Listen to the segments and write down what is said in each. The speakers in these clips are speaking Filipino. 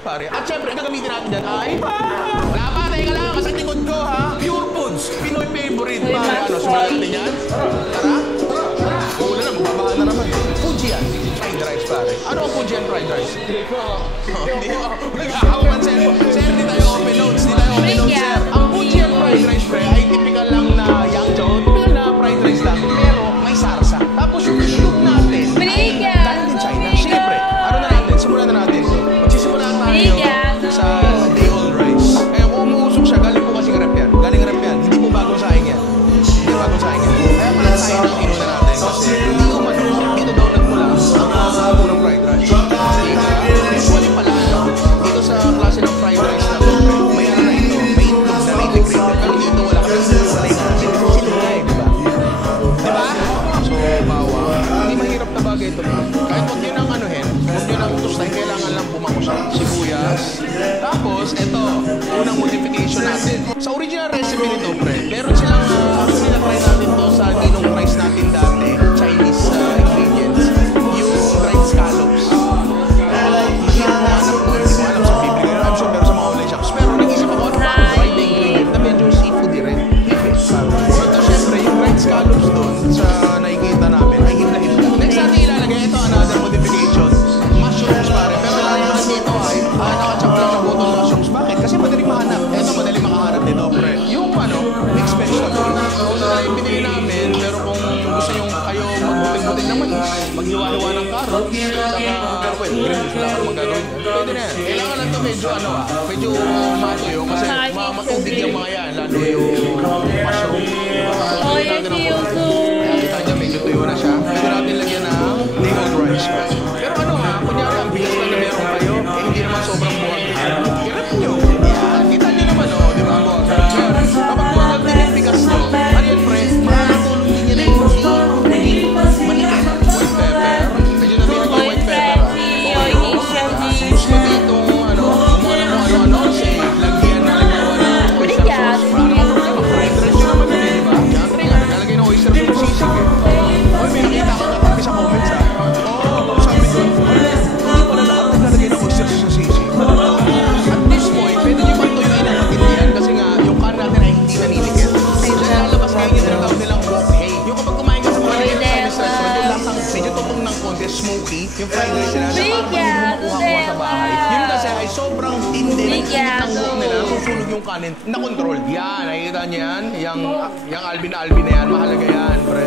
pare. At syempre, gagamitin natin dyan ay... Wala pa, teka lang, kasi likod ko ha. Pure Foods, Pinoy favorite. Pare, ano, sumalat natin yan? Tara? Wala na, magbabaan na naman. Fujian, fried rice pare. Ano ang Fujian fried rice? Hindi ko. Nag-aawan sir. Sir, di tayo open notes. Di tayo open notes, sir. Ang Fujian fried rice, pre, ay typical lang na yangzhou. Typical na fried rice lang. Pero may sarsa. Tapos yung islog natin ay galing din China. Siyempre, ano na natin? Simulan na natin. Magsisimula tayo sa day-old rice. Kaya kung umuusok siya, galing po kasing rep yan. Galing rep yan. Hindi po bagong saing yan. Hindi bagong saing yan. Kaya pala tayo ng inuna natin. Kasi hindi ko manok. Dito daw nagmula ang unang fried rice. Usually pala, dito sa klase ng fried rice na ito, may ano na ito, may itlog na may integrated. Pero dito wala kasi sinulay na. Sinulay, di ba? Di ba? So, bawang. Hindi mahirap na bagay ito. Kahit huwag nyo nang anuhin, huwag nyo nang tustahin, kailangan lang bumango siya. Sibuyas. Tapos, ito, unang modification natin. Sa original recipe nito, pre, meron silang, actually na-try natin to sa ginong rice natin dati, Chinese ingredients, yung dried scallops. Mahirap na anak ko, hindi ko alam sa bibili. I'm sure meron sa mga online shops. Pero nag-isip ako, ano ba ang fried ingredient na medyo seafoody rin? Ito, syempre, yung dried scallops doon sa nakikita namin ay hibla-hibla. Next natin ilalagay ito, another modification, mushrooms pare. Pero lalaman dito ay nakachop lang na butol mushrooms. Bakit? Kasi madaling mahanap. Ito, madaling makahanap dito, pre. Yung mixed vegetable. So, binili namin, pero kung gusto nyo kayo magbuting-buting naman, maghiwa-hiwa ng carrots, saka, well, green leaf lang ang gagawin. Pwede na yan. Kailangan lang ito medyo matuyo, kasi matubig yung mga yan, lalo yung mushroom. Oh, yung cute. Kita niya, medyo tuyo na siya. Pwede natin lagyan ng day-old rice. Pero ano ha, kunyari ang bigas na meron kayo, hindi naman sobrang buwag. Hirap nyo. Kita nyo naman, di ba? Kapag buwag din yung bigas nyo, ano yun, pre? Makakatulong din yun yung manikit. White pepper. Medyo na din yung white pepper. Gusto dito, ano, si lagyan na ng oyster sauce. Wala naman problema. Fried rice yun naman yun, di ba? Siyempre nga, naglalagay ng oyster sauce sa sisig eh. Oy, may nakita ka katabi sa comments ha. Oo, sabi ko, hindi pala lahat naglalagay ng oyster sauce sa sisig. At this point, pwede nyo matuyuin ang matindihan kasi nga, yung kan natin ay hindi naninikit. Diyan lalabas ngayon yung tinatawag nilang wok hay. Yung kapag kumain ka sa mga Chinese restaurant, yung lasang medyo tutong ng konti, smoky, yung fried rice nila, na parang makuha mo sa bahay. Yun kasi ay sobrang tindi, nagsinit ng wok nila, susunog yung kanin, na-controlled. Yan, nakikita niyo yan? Yung Alvin na yan, mahalaga yan, pre.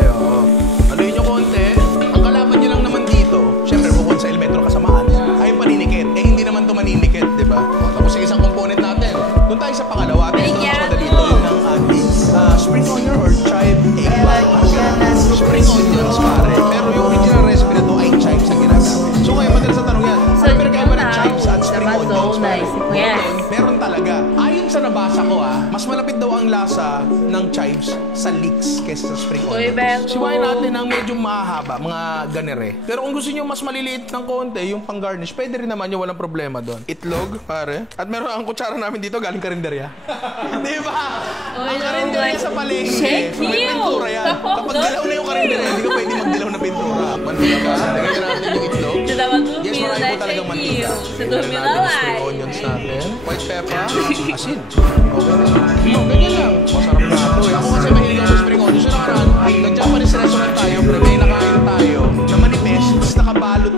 Aluin nyo konti, ang kalaban nyo lang naman dito, syempre bukod sa elementro kasamaan, ay yung paninikit. Eh hindi naman ito maninikit, di ba? Tapos yung isang component natin, doon tayo sa pangalawa, ito mas madali ito, yung ang ating spring onion or chive eggplant. Spring onions, pare. Pero yung original recipe na ito ay chives ang ginagamit. So ngayon, madalas ang tanong yan, ano pinagkaiba ng chives at spring onions? Meron talaga. Ayon sa nabasa ko mas malapit daw ang lasa ng chives sa leeks kaysa sa spring onions. Siwain natin ang medyo mahaba, mga ganere. Pero kung gusto nyo mas maliliit ng konti, yung pang-garnish, pwede rin naman yung walang problema doon. Itlog, pare. At meron ang kutsara namin dito galing karinderya. Di ba? Ang karinderya sa palengke, may pintura yan. Kapag dilaw na yung karinderya, hindi ka pwede magdilaw na pintura. Mantika, lagyan natin yung itlog. Yes, marami po talagang mantika. Lagyan natin yung spring onions natin. White pepper, asin. Ganyan lang. Masarap na ito eh. Ako kasi mahilig ako sa spring onions. So nakaraan, nag-Japanese restaurant tayo, pero may nakain tayo na manipes, tapos nakabalot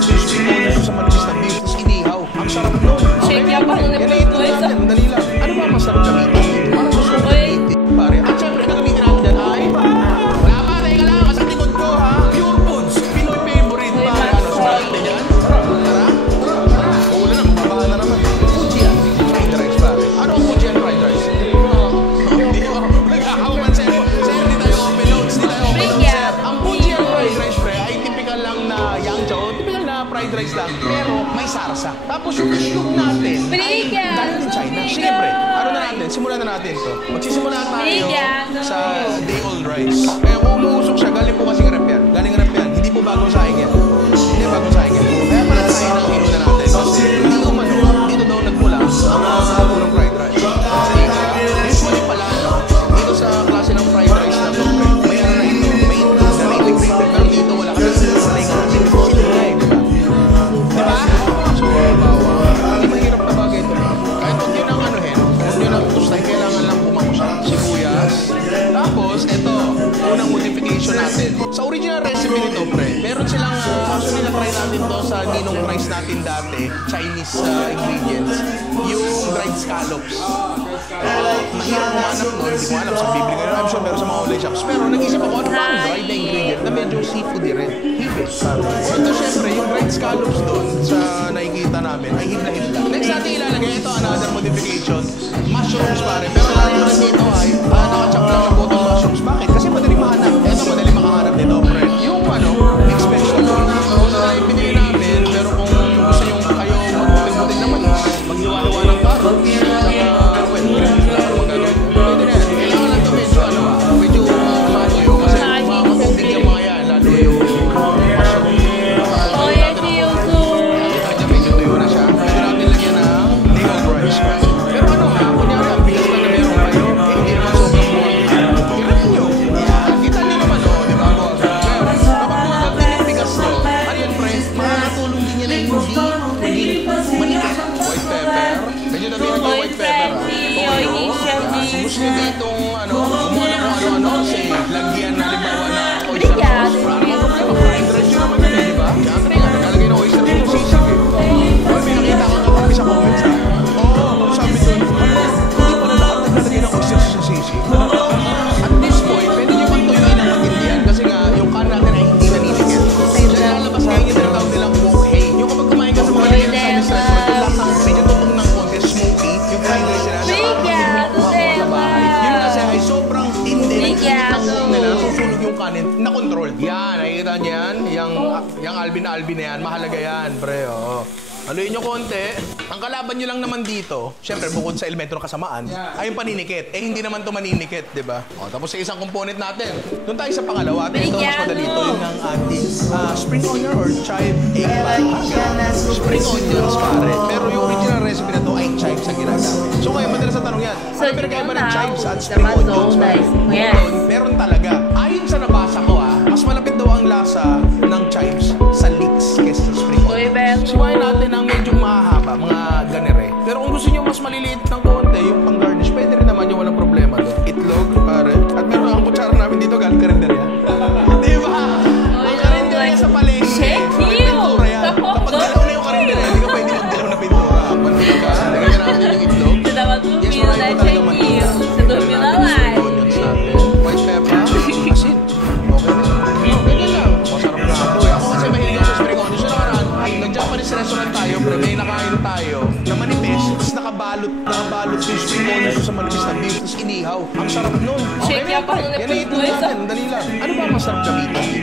sa spring onions sa manipes na beef, tapos inihaw. Ang sarap nun. Shake yan pa kung ito natin, dali lang. Ano ba masarap gamitin? Para sa sulit. Pare, at syempre, gagamitin natin dyan ay... Wala pa, teka lang, kasi likod ko ha. Pure Foods, Pinoy favorite. Pare, ano, sumalit na dyan? Tara? Wala na, magbabaan na naman. Fujian, fried rice, pare. Ano ang Fujian fried rice? Hindi ko, nag-aawan, sir. Sir, di tayo open notes, di tayo open notes, sir. Ang Fujian fried rice, pre, ay typical lang na yangzhou, typical na fried rice lang, pero may sarsa. Tapos yung islog natin ay galing din China. Siyempre, ano na natin, simulan na natin to. Magsisimula tayo sa day-old rice. Kaya kung umuusok siya, galing po kasing rep yan. Galing rep yan, hindi po bagong saing yan. Hindi bagong saing yan. Kaya pala tayo ng inuna natin. Kasi hindi ko manok, dito daw nagmula ang unang fried rice. Usually pala, dito sa klase ng fried rice na ito, may ano na ito, may itlog na integrated. Pero dito wala kasi sinulay natin. Sinulay, di ba? Di ba? So, bawang. Chinese ingredients, yung dried scallops. Mahirap umanap nun, hindi ko alam sa bibili kayo. I'm sure meron sa mga online shops. Pero nag-isip ako, ano ba ang dried na ingredient na medyo seafood rin? Hibit. Ito syempre, yung dried scallops doon sa nakikita namin ay hibla-hibla. Next natin ilalagay ito, another modification, mushrooms pare. Pero lahat naman dito ay nakachop lang na button mushrooms. Bakit? Kasi madaling mahanap. Ito madaling makahanap dito, pre. Yung mixed vegetable. So na ibinili namin, pero kung gusto nyo kayo magputing-puting naman, maghiwa-hiwa ng carrots, wet cream, magano'n. Pwede na yan. Kailangan lang ito medyo macho kasi makakapagdig yung mga yan, lalo yung mushroom. Oh, yes, Yuzu. Kanya medyo tuyo na siya. Pwede natin lagyan ng liquid rice. Pero kunyari, ang bigas na meron kayo, hindi naman sobrang buwan. Kailangan nyo. Kita nyo naman, di ba? Kapag buwan natin yung bigas nyo, ano yun, pre? Makakatulong din yan na hindi manikit. White pepper. Medyo nabihan yung white pepper. Gusto nyo ditong, gumawa na kung ano-ano, kasi lagyan, halimbawa na oyster sauce. Para naman problema, fried rice yun naman yun, di ba? Siyempre nga, nalagay ng oyster sauce sa sisig eh. May nakita ko katabi sa comments ha. Sabi doon, hindi pa na lahat naglalagay ng oyster sauce sa sisig. At this point, pwede nyo pang tuyuin ang matindihan kasi nga, yung kan natin ay hindi naninigit. Diyan lalabas kayo yung tinatawag nilang wok hay. Yung kapag kumain ka sa mga Chinese restaurant, yung lasang medyo tutong ng konti, smoky, yung fried rice nila, siya parang hindi mo makuha sa bahay. Yun kasi ay sobrang tindi ng init ng wok nila, susunog yung kanin na controlled. Yan, nakikita niyo yan? Yung Alvin na yan, mahalaga yan, pre. Haluin nyo konti. Ang kalaban nyo lang naman dito, syempre bukod sa elemento ng kasamaan, ay yung paninikit. Hindi naman ito maninikit, di ba? Tapos sa isang component natin, doon tayo sa pangalawa. Ito mas madali ito, yung ng ating spring onion or chive egg pie. Spring onions, pare. Pero yung original recipe na ito ay chives ang ginagamit. So ngayon, madalas sa tanong yan, ano pinagkaiba ng chives at spring onions? Meron talaga. Ayon sa nabasa ko, mas malapit daw ang lasa ng chives sa leeks kaysa sa spring onions. Siwain natin ang medyo mahahaba, mga ganere. Pero kung gusto nyo mas maliliit ng konti, yung pang-garnish, pwede rin naman yung walang problema doon. Itlog, pare. At meron ang kutsara namin dito, galing karinderya. Di ba? Ang karinderya sa palengke. Pintura yan. Kapag dilaw na yung karinderya, hindi ka pwede magdilaw na pintura. Pandilaw ka, lagyan natin yung itlog. Yes, marami po talaga mantika. Onions natin. White pepper, asin. Okay na. Ganyan lang. Masarap na ito. Ako kasi mahilig ako sa spring onions. Yung nakaraan, nag-Japanese restaurant tayo, pre, may nakain tayo na manipis, tapos nakabalot yung spring onions sa manipis na beef, tapos inihaw. Ang sarap nun. Okay na yan, pre. Yan ang itlog natin. Dali lang. Ano ba ang masarap gamitin?